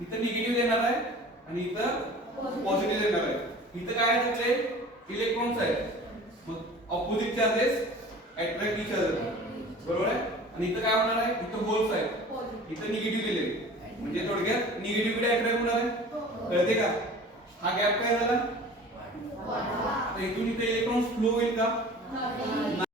इथं निगेटिव्ह देणार आहे आणि इथं पॉझिटिव्ह देणार आहे. इथं काय आहे तिथले इलेक्ट्रॉन्स आहेत, मग opposite charges attract each other, बरोबर आहे. आणि इथं काय होणार आहे, इथं होल्स आहेत, इथं निगेटिव्ह दिले, म्हणजे थोडक्यात निगेटिव्हिटी अट्रॅक्ट होणार आहे. कळते का? हा गॅप काय झाला, तर इथून इथे इलेक्ट्रॉन्स फ्लो होईल का?